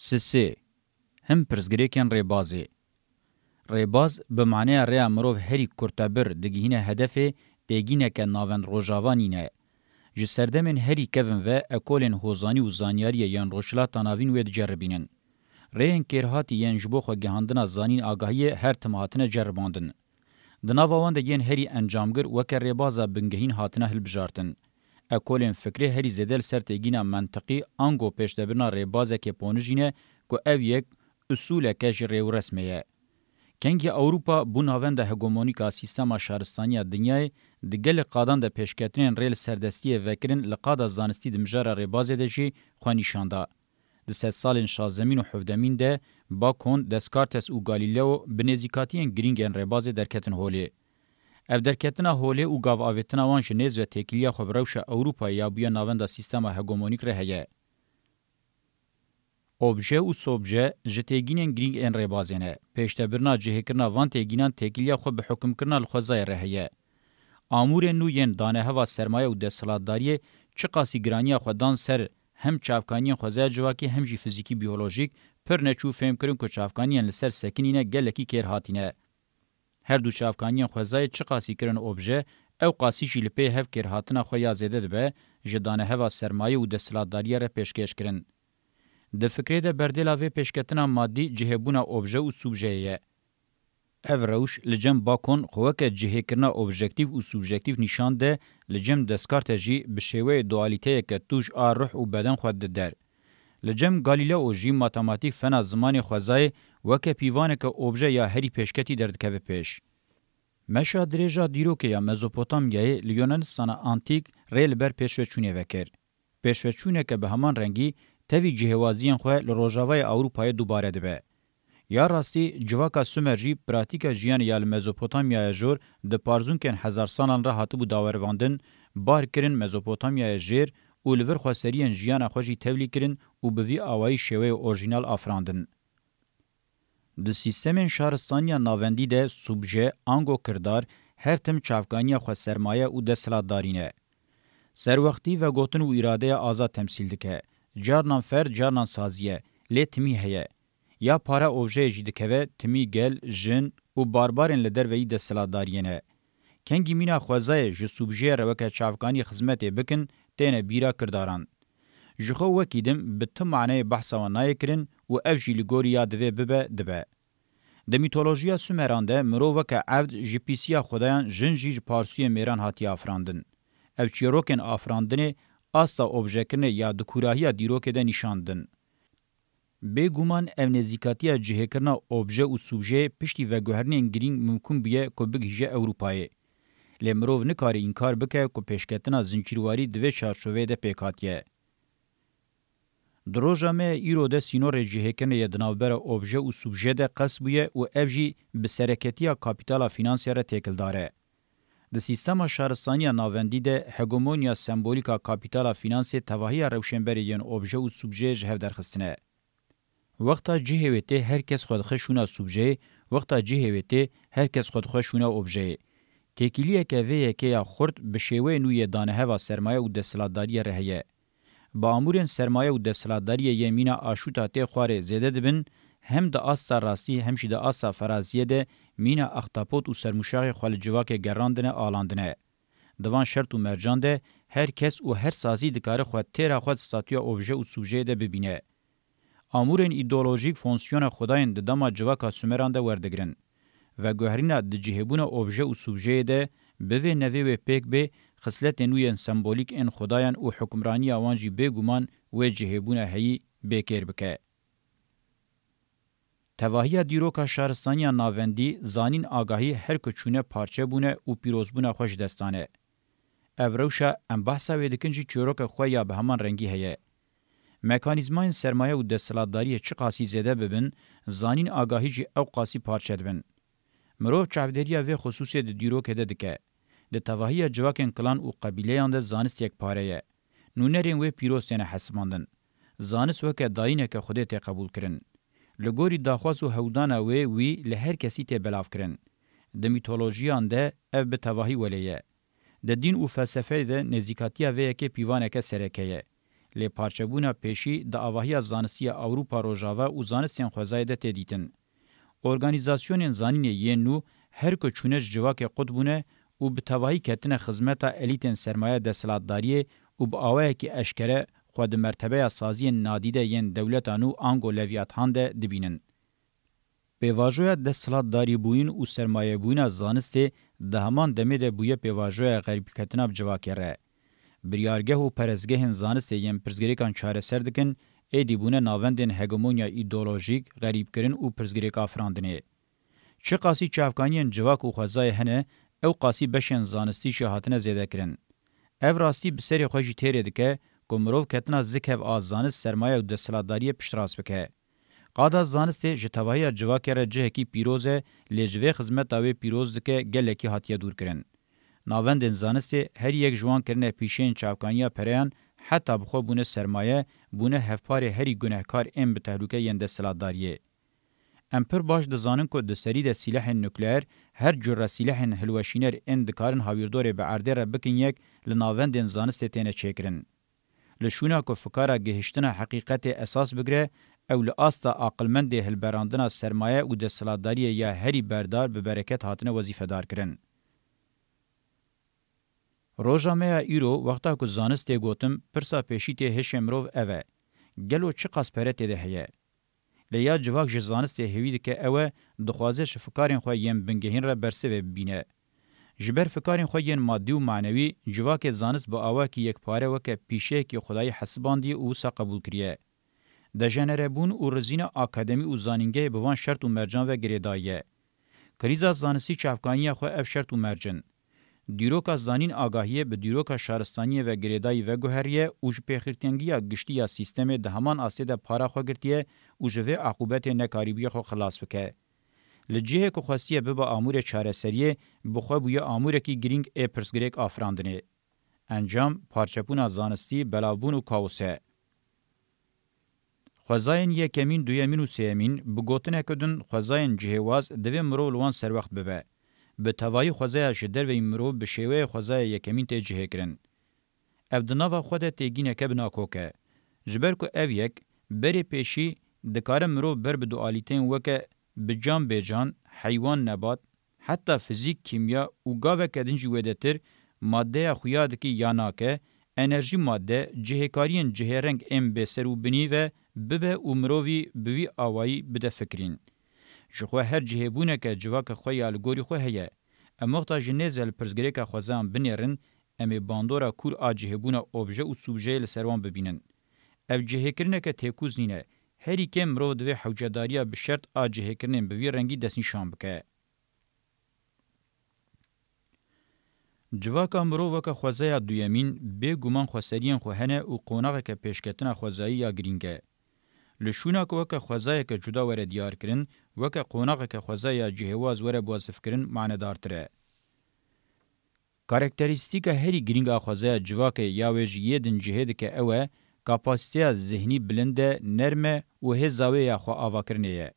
سه هم پرزگریکن ریبازی. ریباز به معنی ریا مروف هری کرتبر دگیهنه هدف دیگینه که ناوند روژاوانی نه. جسردمن هری کون و اکولن هوزانی و زانیاری یان روشلا تناوین وید جربینن. ریهن کرهاتی یان جبو خو گهاندنا زانین آگاهی هر تمهاتنه جرباندن. دناوان دگین هری انجامگر وکر ریبازا بنگهین هاتنه هلبجارتن. اکولن فکری هری زدل سر تگینا منطقی انگو پیشتبرنا ریبازه که پونجینه که او یک اصول کج ریو رسمیه. کنگی اوروپا بو ناوند هگمونیکا سیستما شهرستانی دنیای دگل قادان ده پیشکترین ریل سردستی وکرین لقادا زانستی دمجارا ریبازه ده جی خوانیشانده. ده 100 سالین شازمین و حفدمین ده باکون دسکارتس و گالیلو بنزیکاتین گرینگن ریبازه درکتن هولی. اف درکتنا هولی و گاو آویتنا وان جنیز و تکیلیا خبروش اوروپا یا بیا ناوند سیستما هگمونیک ره هیه. اوبژه و سوبژه جتگینن گرینگ ان ریبازینه پیشتبرنا جهکرنا وان تگینان تکیلیا خو به حکم کرنا لخوزای رهیه امور نو ین دانه هوا سرمایه و دسلاتداری چقاسی گرانی خودان سر هم چافکانی خوزای جواکی هم جی فیزیکی بیولوژیک پر نچو فهم کرن کو چافکانی لسر سکینینه گلکی کیر هاتینه هر دو چافکانی خوزای چقاسی کرن اوبژه او قاسی جلپی هف کیر هاتنه خو یا زیده به جدانه هوا سرمایه و دسلاتداری ر پیشکش کرن د فکری ده بردلا و پیشکتنا مادی جهبونا اوبژه و سوبژه یه. او روش لجم باکن خوکه جهه کرنا اوبژکتیو و سوبژکتیو نشان ده لجم دسکارت جی بشیوه دوالیته که توش روح و بدن خود در. لجم گالیلئو جی ماتماتیک فنا زمان خوزای وکه پیوانه که اوبژه یا هری پیشکتی دردکوه پیش. مشا دریجا دیروکه یا مزوپوتامیای لیونانستان آنتیک ریل بر پیشوچونه وکر. پیشوچونه که به همان رنگی تاوی جهوازیان خواه لروژاوای اوروپای دوباره دبه. یا راستی جواکا سومرجی پراتیکا جیان یا مزوپوتامیای جور ده پارزون کن 1000 سالان را هاتبو داورواندن بار کرن مزوپوتامیای جیر و لور خواسریان جیان خوشی تولی کرن و بوی آوائی شوه اورژینال آفراندن. ده سیستمین شهرستانیا ناوندی ده سوبژه آنگو کردار هر تم چافگانیا خو سرمایه و دسلات دارینه. سروقتی و گوتن و اراده آزاد تمثیل دکه. جارنان فر جارنان سازیه لی تمی هیه یا پارا اوژه جیدکوه تمی گل جن و باربارن لدروی دستلاتدارینه کنگی مینا خوزای جسوبجه روکه چافکانی خدمت بکن تینه بیرا کرداران جخو وکیدم به تم معنی بحثا و نای کرن و افجی لگوریا دوه ببه دبه د میتولوژیا سومرانده مرو وکه عبد جپیسیا خدایان جن جیج پارسوی میران هاتی آفراندن اف چیروکن آفراندنه استا اوبژکرنه یا دکوراهی دیروکه ده نشاندن. به گومان او نزیکاتیا جهکرنا اوبژه و سوبژه پشتی و گوهرنین گرینگ ممکن بیه که بگیجه اوروپایه. لمروف نکاری انکار بکه که پیشکتنا زنچیرواری دوی چارچوه ده پیکاتیه. دروژامه ایرو ده سینور جهکرنه یدناوبر اوبژه و سوبژه ده قصبیه و افجی بسرکتیا کاپیتالا فینانسیاره تکل داره. د سیستما شهرستانی ناوندی ده هگمونیا سمبولیکا کاپیتالا فینانسی تواهی روشنبری ین اوبژه و سوبژه جهو درخستنه. وقتا جهویته هر کس خودخشونا سوبژه، وقتا جهویته هر کس خودخشونا اوبژه. تکیلیه که ویه که یا خورد بشیوه نوی دانه هوا سرمایه و دستلاتداری رهیه. با امورین سرمایه و دستلاتداری یمینا آشوتا تی خواره زیده دبن، هم د آسا راستی همشی د آسا فرازیه ده مینا اختاپوت و سرموشاق خالجواک گراندنه آلاندنه. دوان شرط و مرجان ده هر کس و هر سازی دکاره خود تیرا خود ستاتیا اوبژه و سوژه ده ببینه. امورین ایدئولوژیک فونکسیون خدایان د دما جواکا سومران ده وردگرن و گوهرینا د جهبونه اوبژه و سوژه ده به نوی و پیک به خصلت نوی سمبولیک ان خدایان او حکمرانی اوانجی بگومان و جهبونه هی بکر بکه. تواهی دیروکا شهرستانی ناوندی زانین آگاهی هر کچونه پارچه بونه و پیروزبونه خوش دستانه. اوروشا ام بحثا ویدکنجی چوروک خواه یا به همان رنگی هیه. مکانیزمان سرمایه و دستلاتداری چه قاسی زیده ببن، زانین آگاهی جی او قاسی پارچه دبن. مروف چافدریا و خصوصی ده دیروک هده دکه. ده تواهی جواکن کلان و قبیله انده زانست یک پاره. نونرین و پیروز تینه حسماندن. زانست وکه داینه که خوده تی قبول کرن. لګوري داخواس او هودانه وی له هر کسی ته بلاف کرن د میتولوژیان ده اف به توهی ولیه د دین او فلسفه ده نزیکاتیا و کې پیوانه کې سرکه لی پارچبونا پیشی د آواهی زانستی اوروپا روجاوا او زانستین خوازای ده تدیتن. ارگانیزاسیونین زانین یین نو هر که چونش جواک قطبونه او به تواهی کتن خدمتا الیتن سرمایه دستلاتداری او به آوه که اشکره خود مرتبه سازی نادیده ین دولتانو آنگو لویاتان ده دبینن. پیواژویا دستلاتداری بوین او سرمایه بوین زانسته ده همان دمه ده بویه پیواژویا غریب کتنا بجواکره. بریارگه و پرزگه زانسته ین پرزگریکان چاره سردکن ایدی بونه ناوندن هگمونیا ایدولوژیک غریب کرن او پرزگریکا فراندنه. چه قاسی چافکانین جواک و خوازای هنه او قاسی بشن زانستی شهاتنه زیده کرن. او راستی بسری خوشی تیره دکه گمروف کتنا زکهو آزانست سرمایه و دستلاتداری پشتراس بکه. قادا زانسته جتواهی جواکی را جهکی پیروزه لیجوه خدمت داوی پیروز دکه گلکی هاتیه دور کرن. ناوندن زانسته هر یک جوان کرنه پیشین چافکانیا پریان حتی بخو بونه سرمایه بونه هفپار هری گنهکار ام به تحلوکه ین دستلاتداریه. امپر باش د زانن کو د سری د سلاح نوکلیر هر جره سلاح هلوشینر اندکارن هاویردور به اردره بکن یک لناوندن زانست تینه چیکرن. لشونا کو فکارا گهشتنا حقیقت اساس بگره او لاستا عقلمند هلبراندنا سرمایه او د سلاداری یا هری بردار به برکت هاتنه وظیفه دار کرن. روزامه ایرو وقتا کو زانست گوتم پرسا پیشیته هشمرو اوه گلو چی قاسپرت ده هه. لیا جواک جزانست هوید که اوه دخوازه شفکارین خواه یم بنگهین را برسه و بینه. جبر فکارین خواه ین مادی و معنوی جواک زانست با اوه که یک پاره وکه پیشه که خدای حسباندی او سا قبول کریه. ده جنره بون او رزین آکادمی او زانینگه بوان شرط و مرجان و گریدایه. کریزا زانستی چافکانی خواه اف شرط و مرجن. دیروکا زانین آگاهیه به دیروکا شهرستانی و گریدای و گوهریه او جپیخیرتنگیا گشتی یا سیستم ده همان آسته ده پارا خو گرتیه او جوه عقوبت نکاریبی خو خلاص بکه. لجهه که خواستیه ببا آمور چاره سریه بخواه بویا آموره کی گرینگ ای پرسگریک آفراندنه. انجام پارچپونا زانستی بلابون و کاوسه. خوزاین یکمین دویمین و سیمین بگوتنه کدن خوزاین جهواز دوی مرو لوان سر وقت ببه. به توایی خوزای شدر و امرو به شیوه خوزای یکمین ته جهه کرن. اف دناوا خود تیگینه که بنا کوکه. جبر کو اف یک بری پیشی دکار مرو بر به دوالیتین وکه بجان بیجان، حیوان نبات، حتی فیزیک کیمیا و گاوه کدنجی ودتر ماده خویاد که یاناکه انرژی ماده جهکارین جهرنگ ام بسرو بنی و ببه و مرووی بوی آوایی بده فکرین. جخوا هر جهبونه که جواک خوی الگوری خو هيا اموختا جنیز ول پرزګریکا خوازان بنیرن امی باندورا کور ا جهبونه اوبجه او سوبجه لسروان ببینن اف جهکرنه که تکوز نینه هری کم رو دوی حوجداریا به شرط ا جهکرنه به وی رنگی دسین شام بکه جواک امرو وک خوازیا دویمین به ګومان خوسرین خو هنه او قونغه که پیشکتنه خوازایی یا گرینګه لشونا کو وک خوازای که جدا ور دیار کرن وک قونغه که خوازای جهواز ور بواسف کرن معنی دارتره کاراکتریستیک هری گرینګه خوازای جواک یا وجیه دن جهد که اوه کاپاسیته ذهنی بلنده نرمه او هزاوی یا خو آواکرنیه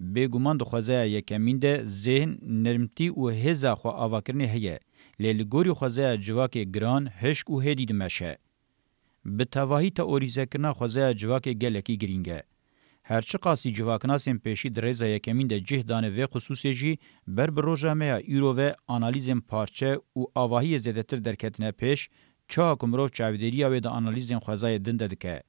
به ګومان د خوازای یکمینده ذهن نرمتی او هزا خو آواکرنی هه لیلګوري خوازای جواک گران هشک او هدی دمشه به تواهی تا اوریزه کرنا خوزه جواک گلکی گرینگه. هرچه قاسی جواکناسین پیشی دریزه یکمین ده جهدانه و خصوصی جی بر بروژامه ایرو و آنالیزم پارچه و آواهی زیدتر درکتنه پیش چا کمروف چاودیری و ده آنالیزم خوزه دنده دکه.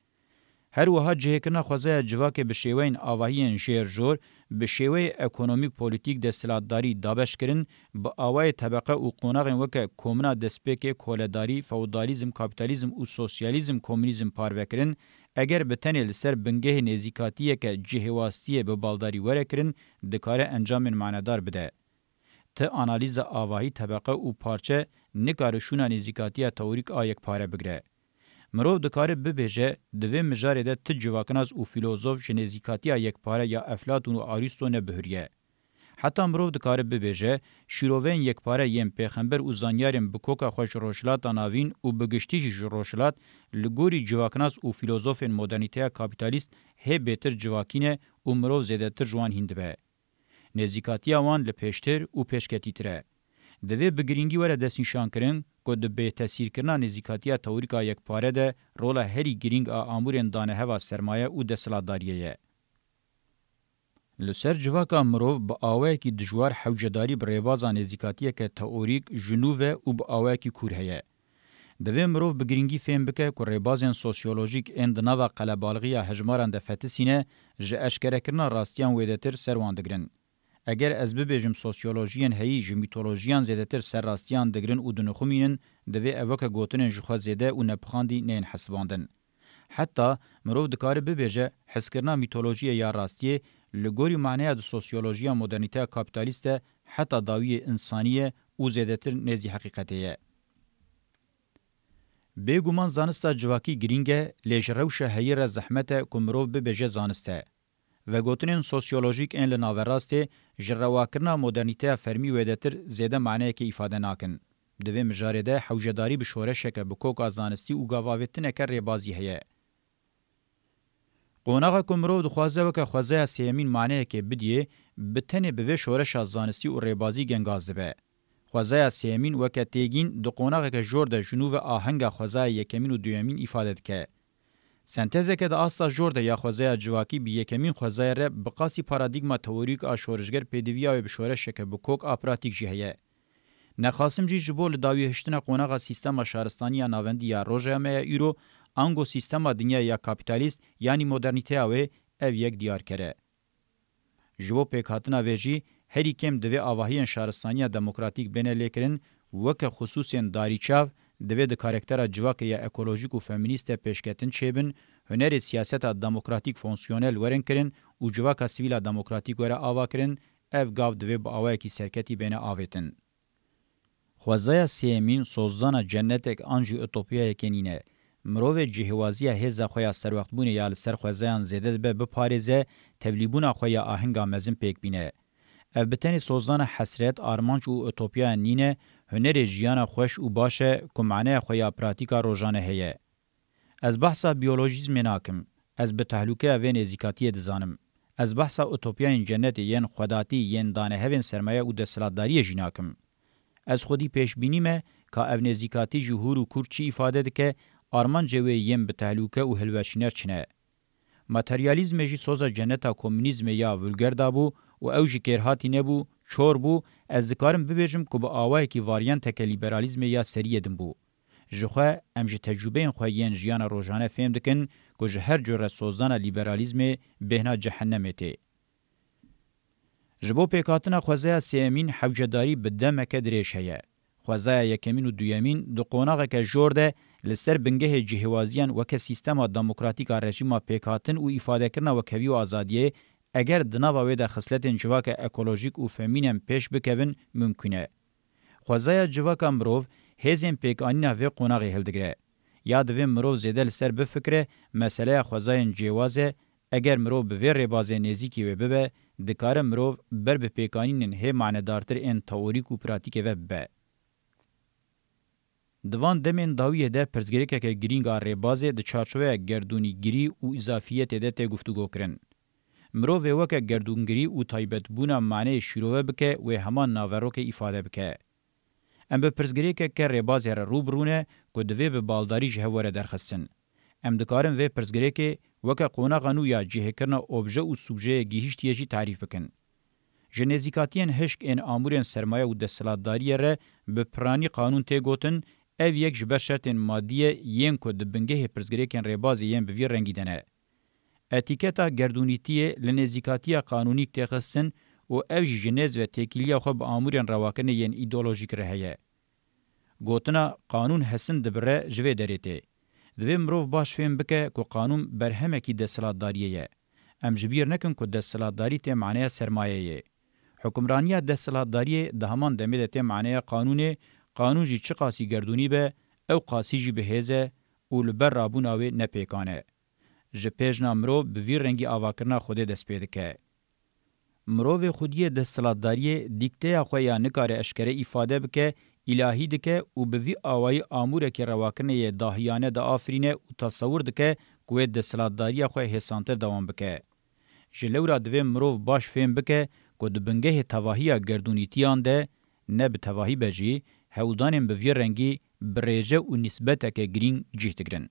هر وها جهکرنا خوزه جواک به شیوین آواهی شیر جور به شیوه اکونومیک پولیتیک دستلاتداری دابش کرن با آوای طبقه و قوناغین وکه کومنا دسپیک کولداری، فودالیزم، کابیتالیزم و سوسیالیزم کمونیزم پارو کرن اگر به تنیل سر بنگه نزیکاتیه که جهواستیه به بالداری وره کرن دکاره انجام معنادار بده. ته آنالیز آواهی طبقه و پارچه نکارشونا نزیکاتیه تاوریک آیک پاره بگره. مرو دکاره ببیجه دوی مجاره ده تجواکناز و فیلوزوف جنزیکاتیا یک پاره یا افلاطون و آریستو نبهریه. حتی مرو دکاره ببیجه شیروین یک پاره یم پیغمبر و زانیارم بکوکا خوش روشلات ناوین و بگشتیجی روشلات لگوری جواکناز و فیلوزوف مدرنیته کابیتالیست هی بیتر جواکینه و مرو زیده تر جوان هندبه. نزیکاتیا وان لپیشتر و پیشکتیتره. دوی بگرینگی وره دست نشان کرن که ده به تاثیر کرنا نزیکاتیا تئوریکا یک پاره ده رولا هری گرینگ آمورین دانه هوا سرمایه او دستلاتداریه. لسر جواکا مروف با آوه کی دجوار حوجداری بریبازا نزیکاتیه که تئوریک جنوبه و با آوه کی کورهیه. دوی مروف بگرینگی فهم بکه که ریبازین سوسیولوژیک اندناوا قلبالغی هجماران ده فتسینه جه اشکره کرنا راستیان ویدتر سروان دگرن. اگر از ببیجم سوسیولوژیان هی جمیتولوژیان زیدتر سر راستیان دگرن و دنخومینن دوی اوکا گوتنن جخوا زیده و نبخاندی نین حسباندن. حتی مروف دکاره ببیجه حسکرنا میتولوژی یا راستیه لگوری معنی د سوسیولوژیا مدرنیته کاپیتالیست حتی داوی انسانیه او زیدتر نزی حقیقتیه. بگومان زانستا جواکی گرینگه لیجروش هیر زحمت کمروف ببیجه زانسته. و گوتنین سوسیولوژیک این لناوراسته جرواکرنا مدرنیته فرمی ویدتر زیده معنی که ایفاده ناکن. دوی مجارده حوجداری بشورشه که بکوک آزانستی و گاواویتنه که ریبازی هیه. قوناغا کمرو دخوازه وکه خوازه سیمین معنی که بدیه بتنه به شورش زانستی و ریبازی گنگازده به. خوازه سیمین وکه تیگین دو قوناغا که جور ده جنوب آهنگ خوازه یکمین و دویمین افاده که. سنتزه که ده آستا جور ده یا خوازه جواکی بی یکمین خوازه ره بقاسی پارادیگما تئوریک آشورشگر پیدویا و بشورش که بکوک آپراتیک جیهیه. نخاسم جی جبول داوی هشتنا قوناغا سیستم شهرستانی یا ناوندی یا روژه ایرو انگو سیستم دنیا یا کاپیتالیست یعنی مدرنیته اوه او یک دیار کره. جبو پیکاتنا ویجی هری کم دوی آواهی شهرستانی دموکراتیک بینه لیکرن وکه خصوصین داریچاو دوی ده کارکتر جواک یا اکولوژیک و فمینیست پیشکتن چیبن هنر سیاست دموکراتیک فونکسیونل ورن کرن و جواک سیویل دموکراتیک ور آوا کرن اف گاو دوی با آوه کی سرکتی بینه آویتن. خوازه سیمین سوزدان جنتک انجی اوتوپیا کنینه. مروه جهوازی هزا خویا سر وقت بونه یا لسر خوازیان زیده به بپارزه تولیبون خویا آهنگا مزم پیک بینه. اف بتنی سوزان حسرت آرمانچ و اوتوپیا نینه هنر جیان خوش و باشه که معنی خویا پراتیکا روزانه هیه. از بحثا بیولوژیزم ناکم. از به تحلوکه و نزیکاتی دزانم. از بحثا اوتوپیا جنت ین خداتی ین دانه هون سرمایه و دستلاتداری جناکم. از خودی پیش بینیمه که او نزیکاتی جهور و کورچی افاده دکه آرمان جوی یم به تحلوکه و هلوشینر چنه. ماتریالیزم جی سوزا جنتا کمونیزم یا ولگر دابو و او جی کرهاتی نبو، چور بو، از ذکارم ببیجم که با آوائه کی واریانت که لیبرالیزم یا سریه دن بو. جخواه ام جی تجربه این خواه ین جیان روزانه فهم دکن که جه هر جور سوزدان لیبرالیزم بهنا جهنمه ته. جبو پیکاتنا خوازه سیمین حوجداری بدمک دریش هیه. خوازه یکمین و دویمین دو قوناغه که جور ده لسر بنگه جهوازیان وکه سیستما دموکراتیکا رژیما پیکاتن و ایفاده کرنا وکوی و آزادیه اگر دناوا ویده خصلتین جواک اکولوژیک و فمینم پیش بکوین ممکنه. خوازه جواک مروف هزین پیکانینا وی قوناغی هلدگره. یا دوی مروف زیده لسر بفکره مسئله خوازه جوازه اگر مروف به ریبازه نزیکی و ببه دکار مروف بر به پیکانین هی معنیدارتر این تئوریک و پراتیک و ببه. دوان دمین داویه ده پرزگریکه که گرینگا ریبازه ده چارچوه گردونی گری و اضافیت ده ته گفتگو کرن. مروف وکه گردونگری و تایبت بونا معنی شیروه بکه و همان ناوروک ایفاده بکه. ام به پرزگریکه که ریبازه را روبرونه که دوی به بالداری جهوره درخستن. ام دکارن و پرزگریکه وکه قوناغانو یا جهه کرنا اوبژه و سوژه گیهشتیه جی تعریف بکن. جنزیکاتین هشک این آمورین سرمایه و دستلاتداری را به پرانی قانون ته گوتن او یک جبر شرط مادیه ین که دبنگه پرزگریکن ریبازی ین بوی رنگی دنه. اتیکتا گردونیتیه لنزیکاتی قانونی تخصن و او جنز و تکیلیا خو با آمورین رواکن ین ایدولوژیک رهیه. گوتنا قانون حسن دبره جوه دریته. دوی مروف باش فهم بکه که قانون برهمه کی دستلاتداریه. ام جبیر نکن که دستلاتداری ته معنی سرمایه. حکمرانی دستلاتداری ده همان دمیده ته معنی قانونه قانون جی چه قاسی گردونی به او قاسی جی بهزه او لبر رابون آوه نپیکانه. جه پیجنا مرو بوی رنگی آواکرنا خوده دست پیده که. مرو خودی دستلاتداری دیکته خویا نکاره اشکره ایفاده بکه الهی دکه او بوی آوای آموره که رواکرنه داهیانه دا آفرینه و تصور دکه کوه دستلاتداری خواه حسانتر دوام بکه. جلورا دوی مرو باش فهم بکه که دبنگه تواهی گردونیتیان ده نه به تواهی بجی هودانین به وی رنگی برێژە و نسبەتێکە گرنگ جیه دەگرن.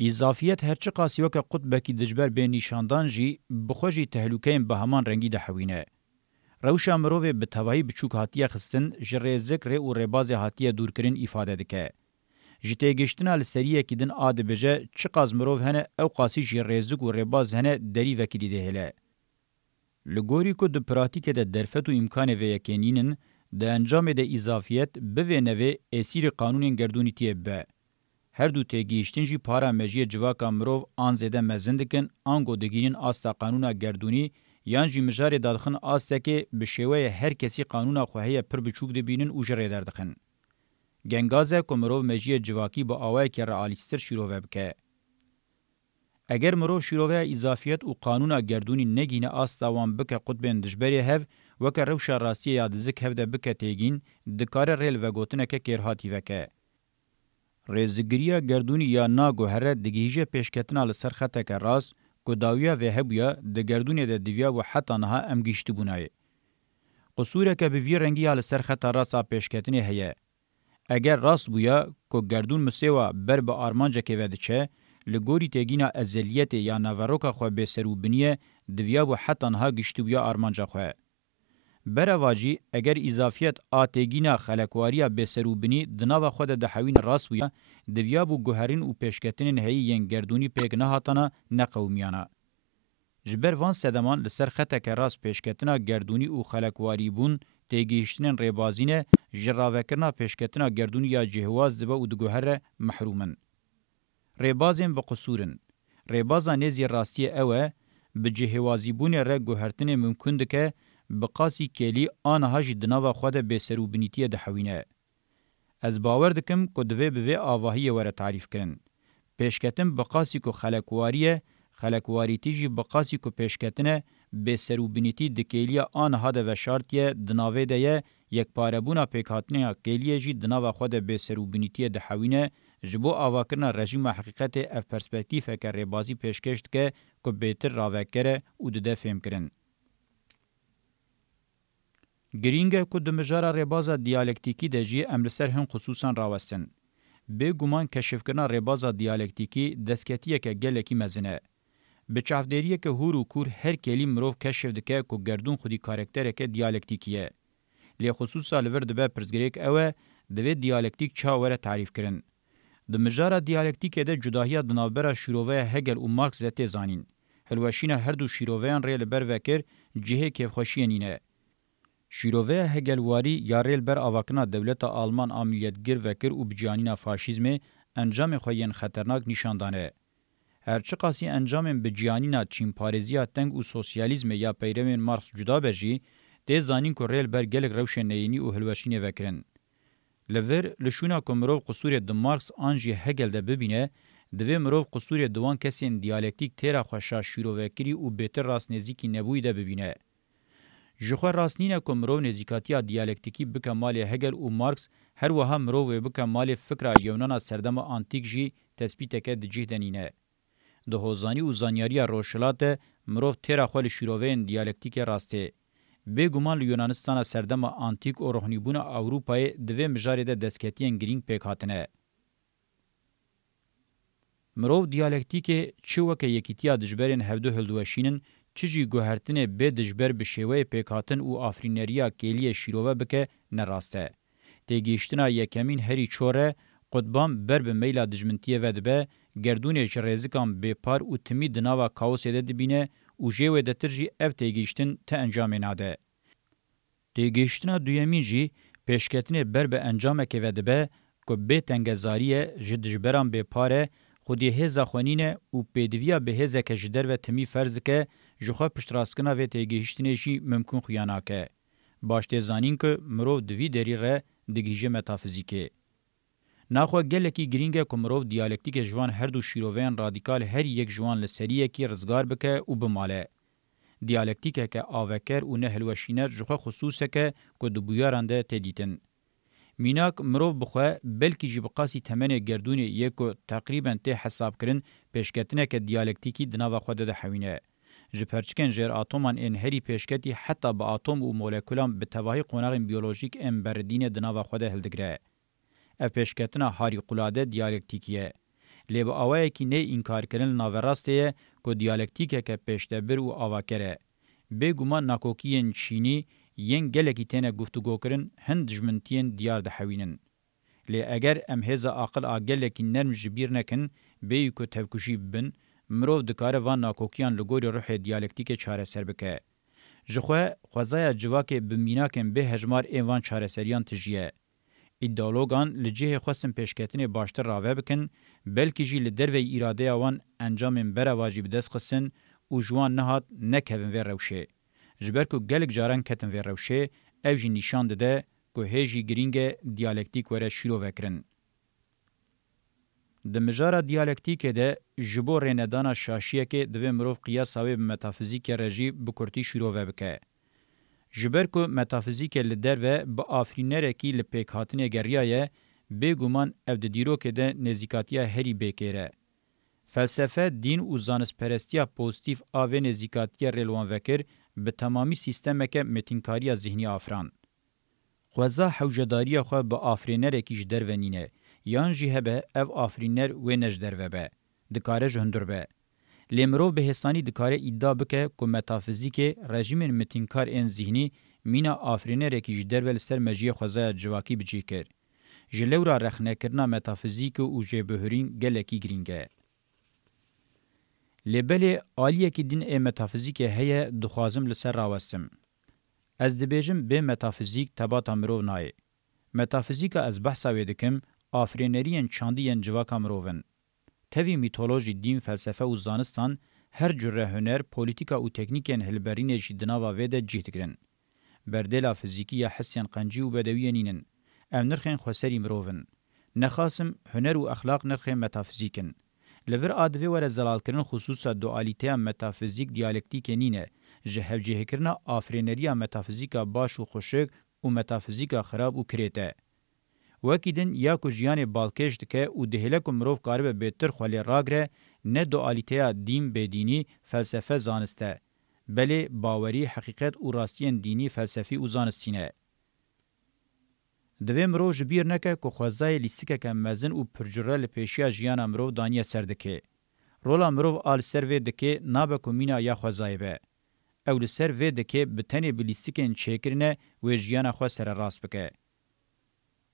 اضافیت هرچی قاسیوکه قطبکی دجبر به نیشاندان جی بخوشی تهلوکین به همان رنگی دحوینه. روشا مروه به تواهی بچوک هاتیه خستن جره ذکر و رباز هاتیه دورکرین ifade دکه. جته گشتنا لسریه کدن آده بجه چی قاز مروه هنه او قاسی جره ذک و رباز هنه دری وکلی ده هله. لگوری که ده پراتیک ده درفت و امکان و یکنینن ده انجام ده اضافیت به نوه اسیر قانون گردونی تیه به. هر دو تگیشتن جی پارا مجیه جواکا مروف آن زده مزندکن آنگو دگیرین آستا قانونا گردونی یان جی مجار دادخن آستا که بشوه هر کسی قانونا خوهیه پر بچوک دبینن او جره دردخن. گنگازه که مروف مجیه جواکی با آوه که رعالیستر شیروه بکه. اگر مروف شیروه اضافیت و قانونا گردونی نگینه آستا وان بکه قطبین دجبری هف وکه روشا راستی یادزک هفده بکه تیگین دکار ریل و گوتنه که کرهاتی وکه. ریزگریه گردونی یا ناگوهره دگیجه پیشکتنا لسر خطه که راست گداویه و هبویا دگردونی ده دیویا و حتی نها امگیشتی بونای. قصوره که بوی رنگی لسر خطه راست پیشکتنی هیه. اگر راست بویا که گردون مسیوه بر به آرمانجه که وده چه لگوری تیگینا ازلیت یا نوروکا خواه بسرو بنیه دیویا و حتی نها گیشتی بویا آرمانجه خواه. برواجی اگر اضافیت آتگینا خلقواریا بسروبنی دناوا خود د حوین راس ویا دویابو گوهرین او پیشکتنین هی ین گردونی پیگ نه هاتنا نه قومیانا جبر وان سدمان لسر خطه که راس پیشکتنا گردونی او خلقواری بون تیگیشتنین ریبازینه جراوکرنا پیشکتنا گردونی یا جهواز دبا او د گوهر محرومن ریبازین بقصورن ریبازا نزی راستی اوه به جهوازی بون ر گوهرتن ممکن دکه بقاسی کلی آنها جی دناوا خود به سروبنیتی دحوینه. از باور دکم که دوی به آواهی وره تعریف کرن. پیشکتن بقاسی که خلقواریتی جی بقاسی که پیشکتنه به سروبنیتی دکیلی آنها ده و شارتیه دناوه ده یک پاربونا پیکاتنه کلیه جی دناوا خود به سروبنیتی دحوینه جبو آواکرنا رژیم حقیقت اف پرسپکتیف که ریبازی پیشکشت که بهتر راوکره او ده فهم کرن. گرینگه که دمجارا ریبازا دیالکتیکی ده جی املسر هم خصوصا راوستن. به گمان کشف کرنا ریبازا دیالکتیکی دستکتیه که گلکی مزنه. به چافدریه که هور و کور هر کلی مروف کشف دکه که گردون خودی کارکتره که دیالکتیکیه. لی خصوصا لور دبه پرزگریک اوه دوی دیالکتیک چاوره تعریف کرن. دمجارا دیالکتیک ده جداهی دنابرا شیروه هگل و مارکس زته زانین. هلوشین هر دو شیروهان ریل بر وکر جهه کیفخوشیانینه. شیروه هگلواری یاریل بر آواکنا دولت آلمان عملیاتگیر وکر و بجانینا فاشیزم انجام خوین خطرناک نشاندانه. هرچی قاسی انجام بجانینا چیمپارزیا تنگ و سوسیالیزم یا پیروین مارکس جدا بجی ده زانین که ریل بر گلک روشن نینی و هلوشین وکرن. لور لشونا که مروف قصور د مارکس آنجی هگل ده ببینه دوی مروف قصور دوان کسین دیالکتیک تیرا خوشا شیروه کری و بیتر راست نزیکی نبوی ده ببینه. جخوا راستنینه که مرو نزیکاتیا دیالکتیکی بکه مال هگل و مارکس هر وها مرو بکه مال فکر یونانا سردم آنتیک جی تثبیت که دجه دنینه. ده هوزانی و زانیاری روشلات مرو تیرا خوال شیروین دیالکتیک راسته. بگمان یونانستان سردم آنتیک و روحنیبون اوروپای دوی مجاری ده دسکتین گرینگ پیک هاتنه. مرو دیالکتیک چوکه یکیتیا دجبرین هفدو هلدوشینن چجی گوهرتنه به دجبر به شیوه پیکاتن و آفرینریا کلیه شیروه بکه نراسته. تیگیشتنا یکمین هری چوره قطبان بر به میلا دجمنتیه ودبه گردونه جرزکان به پار و تمی دناوا کاوسه ده دبینه و جیوه ده ترجی اف تیگیشتن تا انجام ناده. تیگیشتنا دویمین جی پیشکتنه بر به انجام که ودبه که به تنگزاریه جدجبران به پاره خودی هزا خونینه و پیدویا به هزا که جدر و تمی فرض که جخوا پشتراسکنا و تیگیشتنه جی ممکن خویانا که. باشته زانین که مرو دوی دری ره دگیجه متافیزیکه. ناخوا گلکی گرینگه که مرو دیالکتیک جوان هر دو شیروین رادیکال هر یک جوان لسریه کی رزگار بکه و بماله. دیالکتیکه که آوکر و نه هلوشینر جخوا خصوصه که دبویارانده تدیتن. میناک مرو بخواه بلکی جی بقاسی تمنه گردونی یکو تقریبا ته حساب کرن پیشکتنه که دیالکتیکی دناوا خود ده حوینه. جپرچکن جر اتومان ان هری پیشکتی حتی با اتم و مولکولام به تواهی قوناغ بیولوژیک ام بردین دنا و خود هلدگره. اف پیشکتنا هاری قلاده دیالکتیکیه. لیب آوائه کی نه انکار کرن ناوراسته که دیالکتیکه که پیشتبر و آواکره. بگومان ناکوکیین چینی ین گلکی تینه گفتگو کرن هند جمنتین دیار دحوینن. لی اگر ام هزا عقل آگلکی نرم جبیر نکن بیو که تفکشی ببن مروف دکاره وان ناکوکیان لگوری روح دیالکتیک چاره سر بکه. جخواه خوزای جواک بمیناکن به هجمار ایوان چاره سریان تجیه. ایدئولوگان لجه خواستن پیشکتن باشتر راوه بکن بلکی جی لدر و ایراده آوان انجام بره واجب دست خسن و جوان نهات نکوین وی روشه. جبر که گلک جاران کتن وی روشه او جی نشان داده که هیجی گرینگ دیالکتیک وره شروع وکرن. د مجاره دیالکتیک ده جبو رندانا شاشیه که دوی مروف قیاساوی متافیزیک رژی بکرتی شروع وبکه. جبر کو متافیزیک لدر و با آفرینره کی لپیک هاتنه گریایه بگومان او د دیرو که ده نزیکاتیا هری بکره. فلسفه دین و زانست پرستیا پوزیتیف آوه نزیکاتیا ریلوان وکر به تمامی سیستمه که متینکاری ذهنی آفران. خوزا حوجداری خو با آفرینره کیش درونینه. یان جهبه او آفرینر و نجدر وبه. دکاره جهندر به. لیمرو به حسانی دکاره ادعا بکه که متافیزیک رژیم متینکار این ذهنی مینا آفرینر کیش در ول سر مجیه خوزا جواکی بجی کر. جلورا رخنه کرنا متافیزیک و جبهرین گلکی گرینگه. لبل آلیه کی دین ای متافیزیک هیه دخوازم لسر راوستم. از دبیجم به متافیزیک تباتا مرو نای. متافیزیک از بحثا ویدکم آفرینرین چاندین جواکا مروون. تاوی میتولوژی دین فلسفه و زانستان هر جره هنر پولیتیکا و تکنیکین هلبرین جدنا و ویده جهت گرن. بردیلا فیزیکی یا حسین قنجی و بدوی نینن. ام نرخین خسری مروون. نخاسم هنر و اخلاق نرخین متافیزیکن. لور آدوی ور زلال کرن خصوصا دوالیته متافیزیک دیالکتیک نینه. جهو جه کرنا آفرینریا متافیزیکا باش و خوشک و متافیزیکا خراب و کریته. وکیدن یا کو جیان بالکش دکه او دهلک مروف قارب بهتر خلی راگره نه دوالیته دین بدینی فلسفه زانسته بله باوری حقیقت او راستین دینی فلسفی او زانستینه دوی مرو جبیر نکه کو خوازای لیستیکه که مزن او پرجره لپیشیا جیان مرو دانیه سردکه رولا مرو آل سر دکه نابه کومینا یا خوازای به او لسر دکه بتنی بلیستیکن چیکرنه و جیان خوا سر راست بکه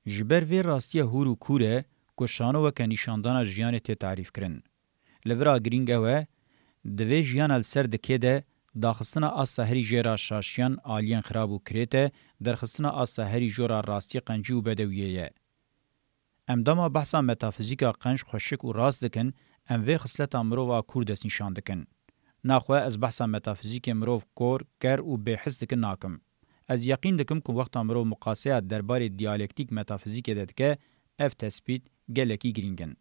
جبر وی راستیه هورو کوره که شانو و که نشاندانا جیان تی تعریف کرن. لورا گرینگه و دوی جیان السر دکه ده داخستنا آسا هری جیرا شاشیان آلین خرابو کریته درخستنا آسا هری جورا راستی قنجی و بدویه. امداما بحثا متافیزیکا قنج خوشک و راست دکن ام وی خسلتا مروفا کور دست نشان دکن. ناخواه از بحثا متافیزیک مروف کور کر و بحث دکن ناکم. از یقین دکم که وقت امرو مقاسه درباره دیالکتیک متافیزیک داد که اف تثبیت گلکی گرینگن.